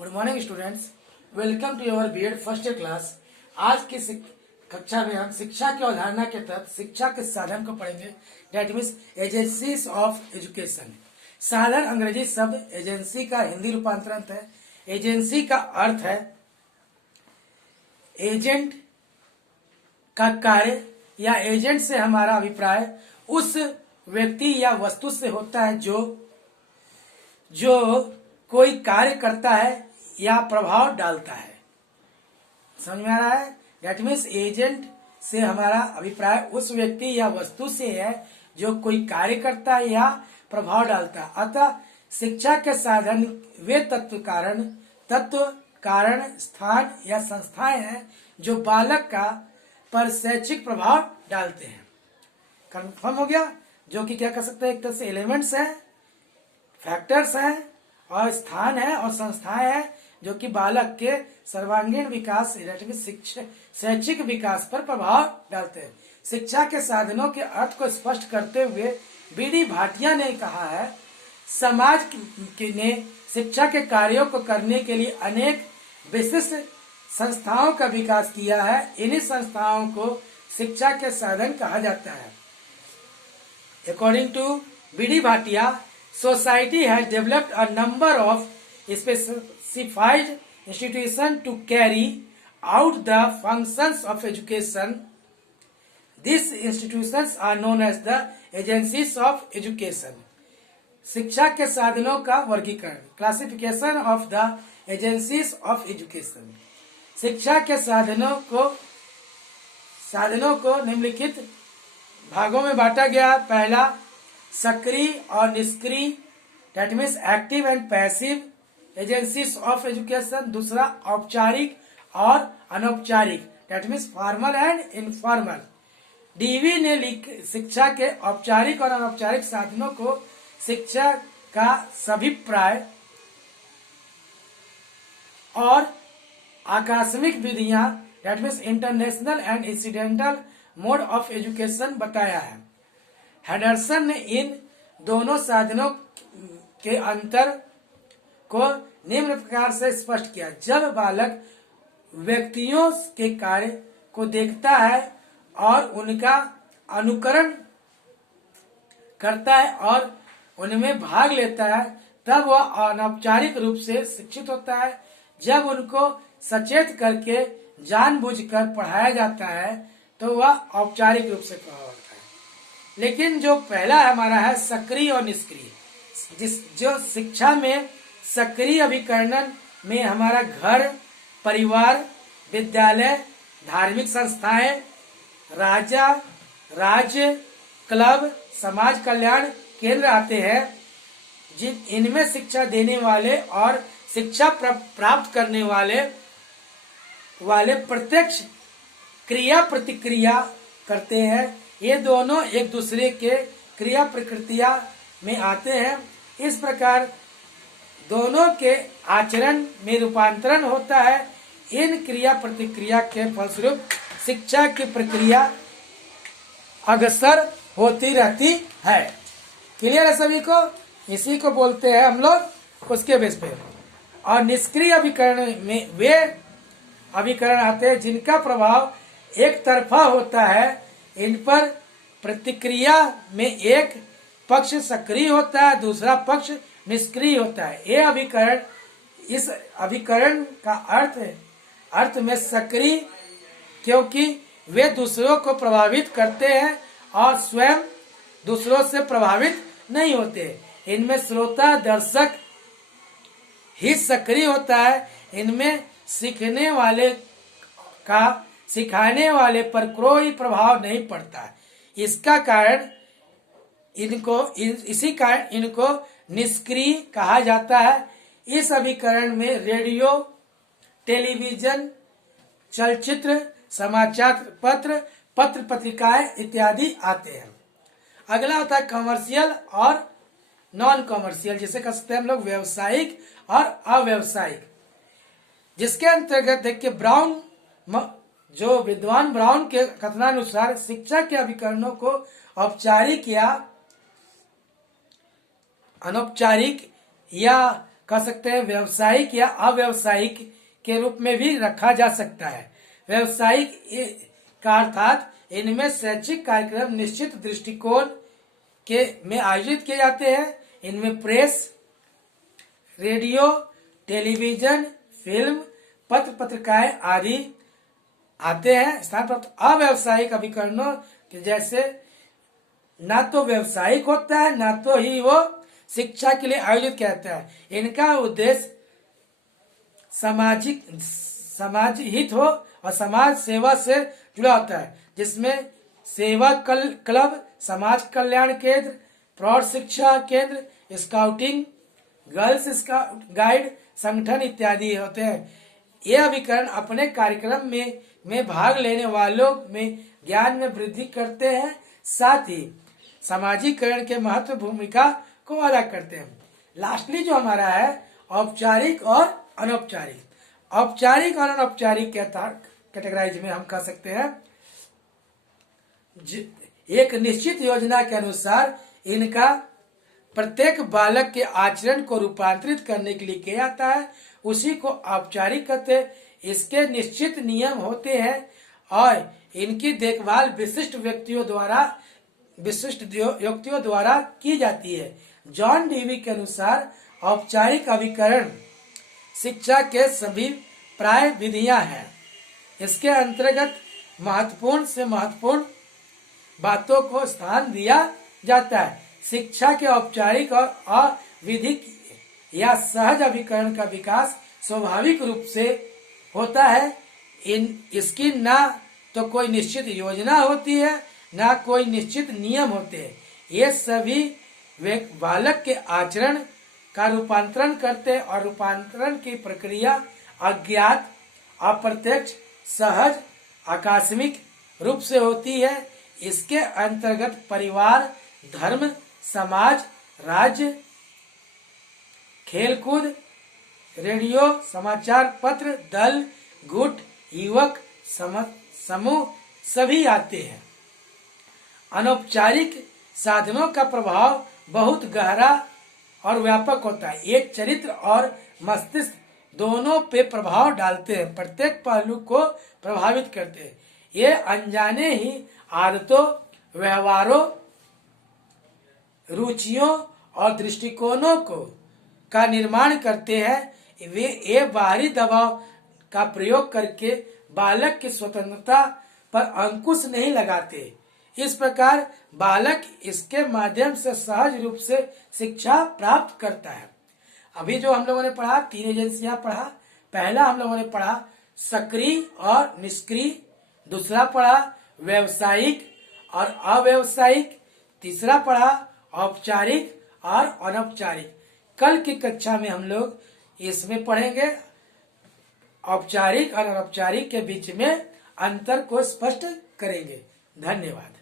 Good morning students, welcome to your B Ed first year class. आज की कक्षा में हम शिक्षा की अवधारणा के तहत शिक्षा के साधन को पढ़ेंगे। That means agencies of education. साधन अंग्रेजी शब्द एजेंसी का हिंदी रूपांतरण है। एजेंसी का अर्थ है एजेंट का कार्य या एजेंट से हमारा अभिप्राय उस व्यक्ति या वस्तु से होता है जो कोई कार्य करता है या प्रभाव डालता है। समझ में आ रहा है? डेट मीन्स एजेंट से हमारा अभिप्राय उस व्यक्ति या वस्तु से है जो कोई कार्य करता है या प्रभाव डालता है। अतः शिक्षा के साधन वे तत्व कारण स्थान या संस्थाएं हैं जो बालक का पर शैक्षिक प्रभाव डालते हैं। कंफर्म हो गया? जो कि क्या कर सकते हैं, एक तरह से एलिमेंट्स है, फैक्टर्स हैं और स्थान है और संस्थाएं हैं जो कि बालक के सर्वांगीण विकास शैक्षिक विकास पर प्रभाव डालते हैं। शिक्षा के साधनों के अर्थ को स्पष्ट करते हुए बी.डी. भाटिया ने कहा है, समाज ने शिक्षा के कार्यों को करने के लिए अनेक विशिष्ट संस्थाओं का विकास किया है। इन्हीं संस्थाओं को शिक्षा के साधन कहा जाता है। According to B D. Bhatia, society has developed a number of specified institutions to carry out the functions of education. These institutions are known as the agencies of education. शिक्षा के साधनों का वर्गीकरण, classification of the agencies of education. शिक्षा के साधनों को निम्नलिखित भागों में बांटा गया। पहला, सक्रिय और निष्क्रिय, that means active and passive agencies of education. दूसरा, औपचारिक और अनौपचारिक, that means formal and informal. Dewey ने शिक्षा के औपचारिक और अनौपचारिक साधनों को शिक्षा का सभिप्राय और आकस्मिक विधियां, that means international and incidental mode of education बताया है। हेडरसन ने इन दोनों साधनों के अंतर को निम्न प्रकार से स्पष्ट किया। जब बालक व्यक्तियों के कार्य को देखता है और उनका अनुकरण करता है और उनमें भाग लेता है, तब वह अनौपचारिक रूप से शिक्षित होता है। जब उनको सचेत करके जानबूझकर पढ़ाया जाता है तो वह औपचारिक रूप से पढ़ा होता है। लेकिन जो पहला हमारा है सक्रिय और निष्क्रिय, जो शिक्षा में सक्रिय अभिकरण में हमारा घर, परिवार, विद्यालय, धार्मिक संस्थाएं, राज्य, क्लब, समाज कल्याण केंद्र आते हैं। इनमें शिक्षा देने वाले और शिक्षा प्राप्त करने वाले प्रत्यक्ष क्रिया प्रतिक्रिया करते हैं। ये दोनों एक दूसरे के क्रिया प्रकृतिया में आते हैं। इस प्रकार दोनों के आचरण में रूपांतरण होता है। इन क्रिया प्रतिक्रिया के फलस्वरूप शिक्षा की प्रक्रिया अग्रसर होती रहती है। क्लियर है सभी को? इसी को बोलते हैं हम लोग उसके बेस पे। और निष्क्रिय अभिकरण में वे अभिकरण आते हैं जिनका प्रभाव एक तरफा होता है। इन पर प्रतिक्रिया में एक पक्ष सक्रिय होता है, दूसरा पक्ष निष्क्रिय होता है। ये अभिकरण, इस अभिकरण का अर्थ में सक्रिय, क्योंकि वे दूसरों को प्रभावित करते हैं और स्वयं दूसरों से प्रभावित नहीं होते। इनमें श्रोता दर्शक ही सक्रिय होता है। इनमें सिखाने वाले पर कोई प्रभाव नहीं पड़ता है। इसी कारण इनको निष्क्रिय कहा जाता है। इस अभिकरण में रेडियो, टेलीविजन, चलचित्र, समाचार पत्र पत्रिकाएं इत्यादि आते हैं। अगला होता है कमर्शियल और नॉन कमर्शियल, जिसे कह सकते हैं हम लोग व्यावसायिक और अव्यावसायिक। जिसके अंतर्गत देखिए जो विद्वान ब्राउन के कथनानुसार शिक्षा के अभिकरणों को औपचारिक या अनौपचारिक या कह सकते हैं व्यावसायिक या अव्यावसायिक के रूप में भी रखा जा सकता है। व्यावसायिक का अर्थात इनमें शैक्षिक कार्यक्रम निश्चित दृष्टिकोण के में आयोजित किए जाते हैं। इनमें प्रेस, रेडियो, टेलीविजन, फिल्म, पत्र पत्रिकाएं आदि आते हैं। स्थान पर अव्यावसायिक अभिकरणों के जैसे ना तो व्यावसायिक होता है ना तो ही वो शिक्षा के लिए आयोजित किया जाता है। इनका उद्देश्य समाज हित हो और समाज सेवा से जुड़ा होता है, जिसमें सेवा क्लब, समाज कल्याण केंद्र, प्रौढ़ शिक्षा केंद्र, स्काउटिंग, गर्ल्स स्काउट गाइड संगठन इत्यादि होते हैं। ये अभिकरण अपने कार्यक्रम में भाग लेने वालों में ज्ञान में वृद्धि करते हैं, साथ ही सामाजिकरण के महत्व भूमिका को अदा करते हैं। लास्टली जो हमारा है औपचारिक और अनौपचारिक। औपचारिक और अनौपचारिक कैटेगराइज में हम कह सकते हैं एक निश्चित योजना के अनुसार इनका प्रत्येक बालक के आचरण को रूपांतरित करने के लिए किया जाता है, उसी को औपचारिक कहते हैं। इसके निश्चित नियम होते हैं और इनकी देखभाल विशिष्ट व्यक्तियों द्वारा की जाती है। जॉन डीवी के अनुसार औपचारिक अभिकरण शिक्षा के सभी प्राय विधियां हैं। इसके अंतर्गत महत्वपूर्ण से महत्वपूर्ण बातों को स्थान दिया जाता है। शिक्षा के औपचारिक और अविधिक या सहज अभिकरण का विकास स्वाभाविक रूप से होता है। इसकी ना तो कोई निश्चित योजना होती है ना कोई निश्चित नियम होते हैं। ये सभी वे बालक के आचरण का रूपांतरण करते हैं और रूपांतरण की प्रक्रिया अज्ञात, अप्रत्यक्ष, सहज, आकस्मिक रूप से होती है। इसके अंतर्गत परिवार, धर्म, समाज, राज्य, खेलकूद, रेडियो, समाचार पत्र, दल, गुट, युवक समूह सभी आते हैं। अनौपचारिक साधनों का प्रभाव बहुत गहरा और व्यापक होता है। ये चरित्र और मस्तिष्क दोनों पे प्रभाव डालते हैं, प्रत्येक पहलू को प्रभावित करते हैं। ये अनजाने ही आदतों, व्यवहारों, रुचियों और दृष्टिकोणों का निर्माण करते हैं। वे ये बाहरी दबाव का प्रयोग करके बालक की स्वतंत्रता पर अंकुश नहीं लगाते। इस प्रकार बालक इसके माध्यम से सहज रूप से शिक्षा प्राप्त करता है। अभी जो हम लोगों ने पढ़ा 3 एजेंसियां पढ़ा। पहला हम लोगों ने पढ़ा सक्रिय और निष्क्रिय, दूसरा पढ़ा व्यावसायिक और अव्यावसायिक, तीसरा पढ़ा औपचारिक और अनौपचारिक। कल की कक्षा में हम लोग इसमें पढ़ेंगे औपचारिक और अनौपचारिक के बीच में अंतर को स्पष्ट करेंगे। धन्यवाद।